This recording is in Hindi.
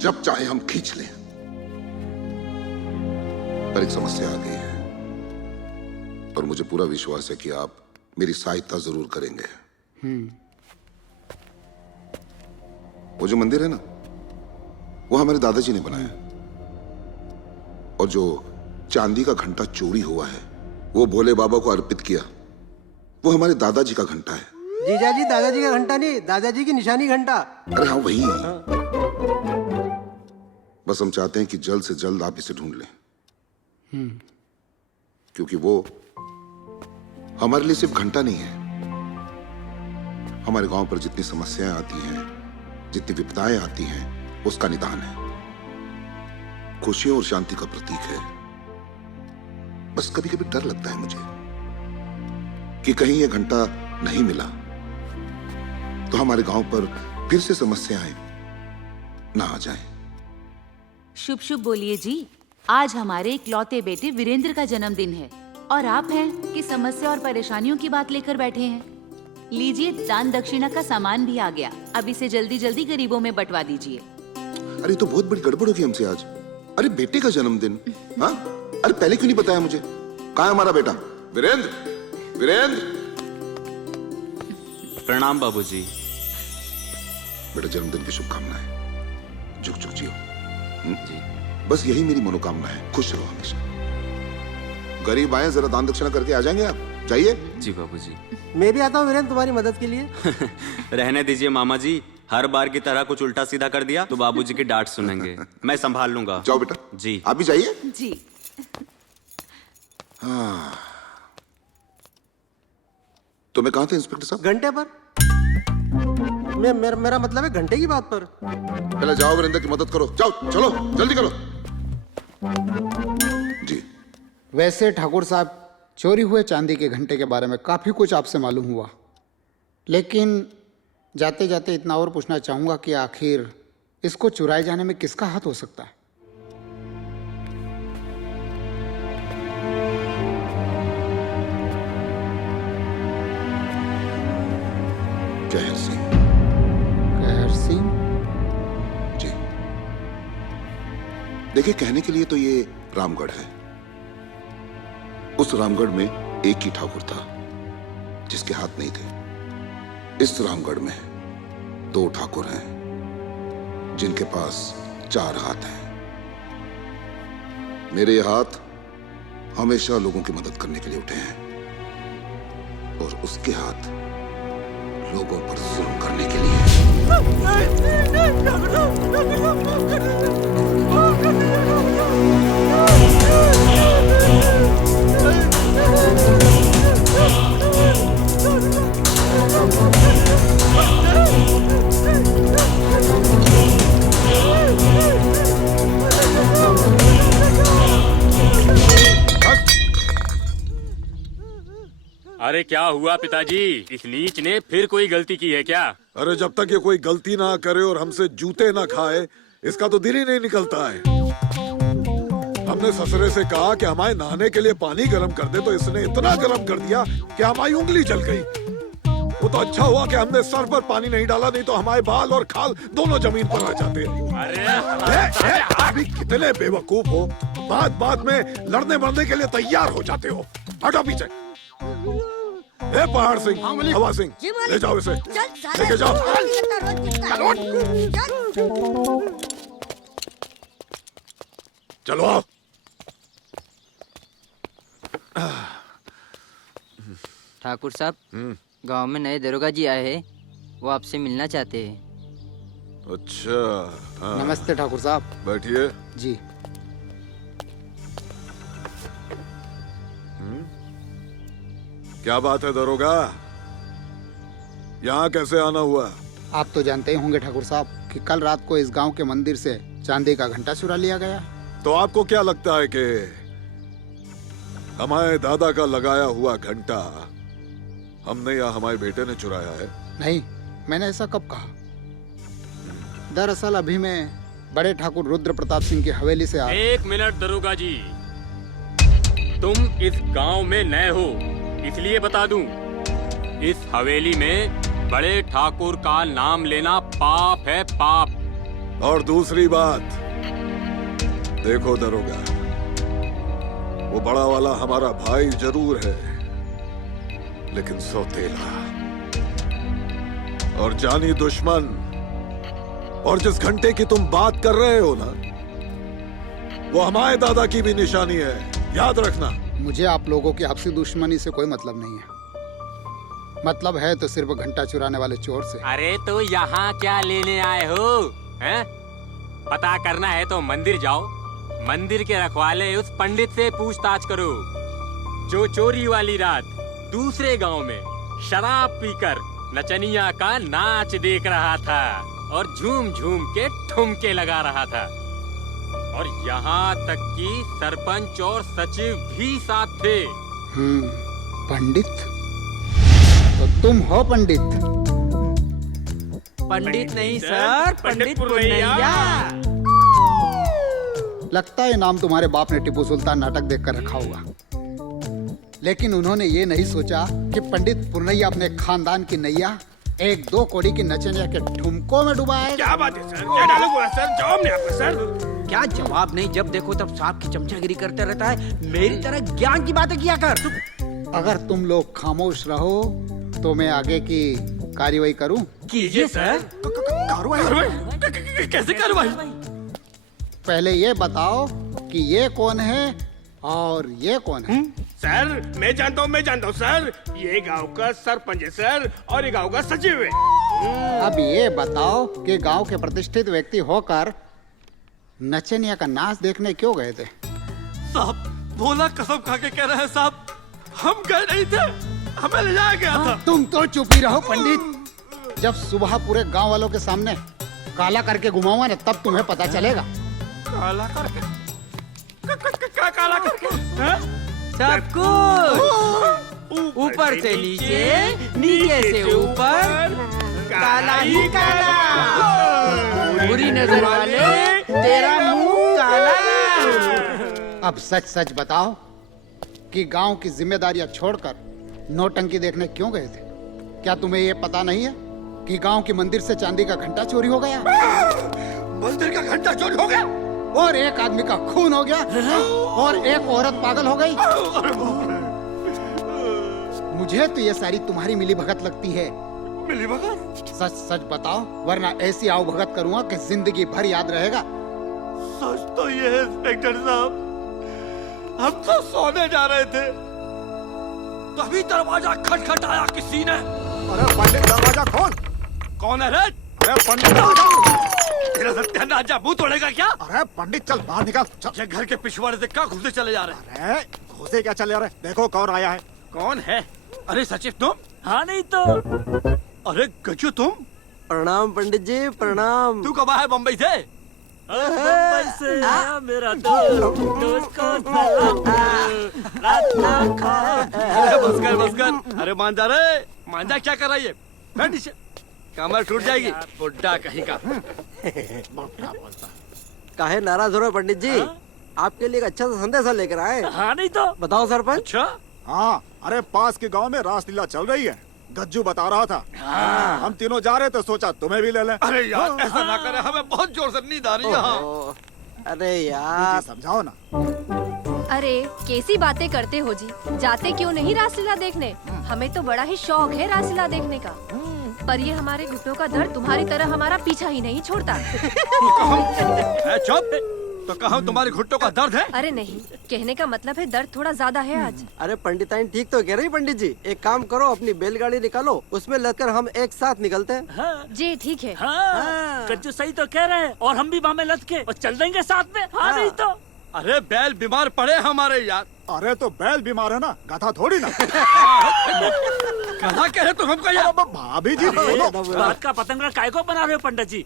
जब चाहे हम खींच लें। पर एक समस्या आ गई है और मुझे पूरा विश्वास है कि आप मेरी सहायता जरूर करेंगे। वो जो मंदिर है ना, वो हमारे दादाजी ने बनाया, और जो चांदी का घंटा चोरी हुआ है वो भोले बाबा को अर्पित किया, वो हमारे दादाजी का घंटा है। जीजा जी, दादाजी का घंटा नहीं, दादाजी की निशानी घंटा। अरे हाँ वही। बस हम चाहते हैं कि जल्द से जल्द आप इसे ढूंढ लें, क्योंकि वो हमारे लिए सिर्फ घंटा नहीं है, हमारे गांव पर जितनी समस्याएं आती हैं, जितनी विपदाएं आती हैं, उसका निदान है, खुशियों और शांति का प्रतीक है। बस कभी कभी डर लगता है मुझे कि कहीं यह घंटा नहीं मिला तो हमारे गांव पर फिर से समस्याएं ना आ जाएं। शुभ शुभ बोलिए जी। आज हमारे इकलौते बेटे वीरेंद्र का जन्मदिन है और आप हैं कि समस्या और परेशानियों की बात लेकर बैठे हैं। लीजिए, दान दक्षिणा का सामान भी आ गया, अब इसे जल्दी जल्दी गरीबों में बंटवा दीजिए। अरे तो बहुत बड़ी गड़बड़ होगी हमसे आज। अरे बेटे का जन्मदिन, हाँ? अरे पहले क्यों नहीं बताया मुझे? कहाँ है हमारा बेटा वीरेंद्र? वीरेंद्र, प्रणाम बाबूजी। बेटा जन्मदिन की शुभकामनाएं। झुक झुक जियो। जी। बस यही मेरी मनोकामना है, खुश रहो हमेशा। गरीब आए, जरा दान दक्षिणा करके आ जाएंगे आप? जाइए। जी बाबूजी। मैं भी आता हूँ वीरेंद्र तुम्हारी मदद के लिए। रहने दीजिए मामा जी, हर बार की तरह कुछ उल्टा सीधा कर दिया तो बाबूजी की डांट सुनेंगे। मैं संभाल लूंगा। जाओ बेटा। जी। आप भी जाइए। जी। हाँ। तो मैं कहाँ थे इंस्पेक्टर साहब? घंटे पर। मेरा मतलब है घंटे की बात पर। पहले जाओ, वीरेंद्र की मदद करो। जाओ, चलो जल्दी करो। जी। वैसे ठाकुर साहब, चोरी हुए चांदी के घंटे के बारे में काफ़ी कुछ आपसे मालूम हुआ, लेकिन जाते जाते इतना और पूछना चाहूँगा कि आखिर इसको चुराए जाने में किसका हाथ हो सकता है? कहर सिंह। कहर सिंह? जी। देखिए, कहने के लिए तो ये रामगढ़ है। उस रामगढ़ में एक ही ठाकुर था जिसके हाथ नहीं थे। इस रामगढ़ में 2 ठाकुर हैं जिनके पास 4 हाथ हैं। मेरे ये हाथ हमेशा लोगों की मदद करने के लिए उठे हैं, और उसके हाथ लोगों पर जुल्म करने के लिए। अरे क्या हुआ पिताजी? इस नीच ने फिर कोई गलती की है क्या? अरे जब तक ये कोई गलती ना करे और हमसे जूते ना खाए, इसका तो दिल ही नहीं निकलता है। हमने ससुरे से कहा कि हमारे नहाने के लिए पानी गर्म कर दे, तो इसने इतना गर्म कर दिया कि हमारी उंगली जल गई। वो तो अच्छा हुआ कि हमने सर पर पानी नहीं डाला, नहीं तो हमारे बाल और खाल दोनों जमीन पर आ जाते। अरे अभी कितने बेवकूफ हो, बात बात में लड़ने मरने के लिए तैयार हो जाते हो। हटो पीछे। ए पहाड़ सिंह, हवा सिंह, ले जाओ इसे, लेके जाओ। चलो आओ। ठाकुर साहब, गांव में नए दरोगा जी आए हैं, वो आपसे मिलना चाहते हैं। अच्छा, हाँ। नमस्ते ठाकुर साहब। बैठिए। जी। क्या बात है दरोगा, यहाँ कैसे आना हुआ? आप तो जानते ही होंगे ठाकुर साहब कि कल रात को इस गांव के मंदिर से चांदी का घंटा चुरा लिया गया। तो आपको क्या लगता है कि हमारे दादा का लगाया हुआ घंटा हमने या हमारे बेटे ने चुराया है? नहीं, मैंने ऐसा कब कहा? दरअसल अभी मैं बड़े ठाकुर रुद्र प्रताप सिंह की हवेली से आ। एक मिनट दरोगा जी, तुम इस गांव में नए हो इसलिए बता दूं, इस हवेली में बड़े ठाकुर का नाम लेना पाप है, पाप। और दूसरी बात, देखो दरोगा, वो बड़ा वाला हमारा भाई जरूर है, लेकिन सौतेला और जानी दुश्मन। और जिस घंटे की तुम बात कर रहे हो ना, वो हमारे दादा की भी निशानी है, याद रखना। मुझे आप लोगों की आपसी दुश्मनी से कोई मतलब नहीं है। मतलब है तो सिर्फ घंटा चुराने वाले चोर से। अरे तो यहाँ क्या लेने आए हो, हैं? पता करना है तो मंदिर जाओ, मंदिर के रखवाले उस पंडित से पूछताछ करो जो चोरी वाली रात दूसरे गांव में शराब पीकर नचनिया का नाच देख रहा था और झूम झूम के ठुमके लगा रहा था। और यहाँ तक कि सरपंच और सचिव भी साथ थे। पंडित? तो तुम हो पंडित? पंडित नहीं सर, पंडित पुरनैया। लगता है नाम तुम्हारे बाप ने टिप्पू सुल्तान नाटक देखकर रखा होगा, लेकिन उन्होंने ये नहीं सोचा कि पंडित पुरनैया अपने खानदान की नैया एक दो कोड़ी की नचनिया के ठुमकों में डुबाए। क्या बात है सर, क्या डायलॉग हुआ सर? जवाब नहीं आपका सर। क्या जवाब नहीं? जब देखो तब सांप की चमचागिरी करते रहता है। मेरी तरह ज्ञान की बातें किया कर। अगर तुम लोग खामोश रहो तो मैं आगे की कार्रवाई करूं? कीजिए सर। कैसे कार्रवाई? पहले ये बताओ कि ये कौन है और ये कौन है? सर मैं जानता हूँ सर, ये गांव का सरपंच है सर, और ये गांव का सचिव है। अब ये बताओ कि गांव के प्रतिष्ठित व्यक्ति होकर नचनिया का नाच देखने क्यों गए थे? साहब भोला कसम खा के कह रहे हैं साहब, हम गए नहीं थे, हमें ले जाया गया था। तुम तो चुप ही रहो पंडित। जब सुबह पूरे गांव वालों के सामने काला करके घुमाऊंगा ना, तब तुम्हें पता चलेगा। काला करके? क्या काला करके? सब कुछ ऊपर से नीचे, नीचे से ऊपर, काला ही काला। बुरी नजर वाले तेरा मुंह काला। अब सच सच बताओ कि गांव की जिम्मेदारियां छोड़कर नौटंकी देखने क्यों गए थे? क्या तुम्हें ये पता नहीं है कि गांव के मंदिर से चांदी का घंटा चोरी हो गया? मंदिर का घंटा चोरी हो गया और एक आदमी का खून हो गया और एक औरत पागल हो गई। मुझे तो ये सारी तुम्हारी मिली भगत लगती है। मिली भगत? सच सच बताओ, वरना ऐसी आओ भगत करूंगा कि जिंदगी भर याद रहेगा। सच तो ये है इंस्पेक्टर साहब, हम तो सोने जा रहे थे, तभी दरवाजा खटखटाया किसी ने। अरे पंडित, दरवाजा खोल। कौन है रे? अरे पंडित, दरवाजा। तेरा सत्यानाश मुंह तोड़ेगा क्या? अरे पंडित चल बाहर निकल। ये घर के पिछवाड़े से क्या घुसे चले जा रहे हैं? अरे घुसे क्या चले आ रहे? देखो कौन आया है। कौन है? अरे सचिव तुम? हाँ नहीं तो। अरे गज्जू तुम? प्रणाम पंडित जी, प्रणाम। तू कब आया बम्बई से? बम्बई से आया मेरा दोस्त को बस कर। अरे मांझा रे, मांझा क्या कर रही है? बैठ नीचे, कमर टूट जाएगी बुड्ढा कहीं का। काहे नाराज हो रहे हो पंडित जी? आपके लिए एक अच्छा सा संदेशा लेकर आए। हाँ नहीं तो। बताओ सरपंच। अच्छा हाँ, अरे पास के गांव में रासलीला चल रही है, गज्जू बता रहा था। हम तीनों जा रहे थे, सोचा तुम्हें भी ले लें। अरे यार ऐसा ना करे, हमें बहुत जोर से नींद आ रही है यहाँ। अरे यार समझाओ ना। अरे कैसी बातें करते हो जी, जाते क्यों नहीं रासलीला देखने? हमें तो बड़ा ही शौक है रासलीला देखने का, पर ये हमारे घुटनों का दर्द तुम्हारी तरह हमारा पीछा ही नहीं छोड़ता। चुप, तो कहूँ तुम्हारे घुटनों का दर्द है? अरे नहीं, कहने का मतलब है दर्द थोड़ा ज्यादा है आज। अरे पंडिताइन ठीक तो कह रही पंडित जी। एक काम करो, अपनी बैलगाड़ी निकालो, उसमें लगकर हम एक साथ निकलते हैं। जी ठीक है। गज्जू सही तो कह रहे हैं, और हम भी वहाँ में लद के और चल देंगे साथ में। हाँ नहीं तो। अरे बैल बीमार पड़े हमारे यार। अरे तो बैल बीमार है ना, गधा थोड़ी ना। गधा कह रहे तुम हमको यार? भाभी जी बोलो। बात का पतंगड़ा काय को बना रहे हो पंडित जी?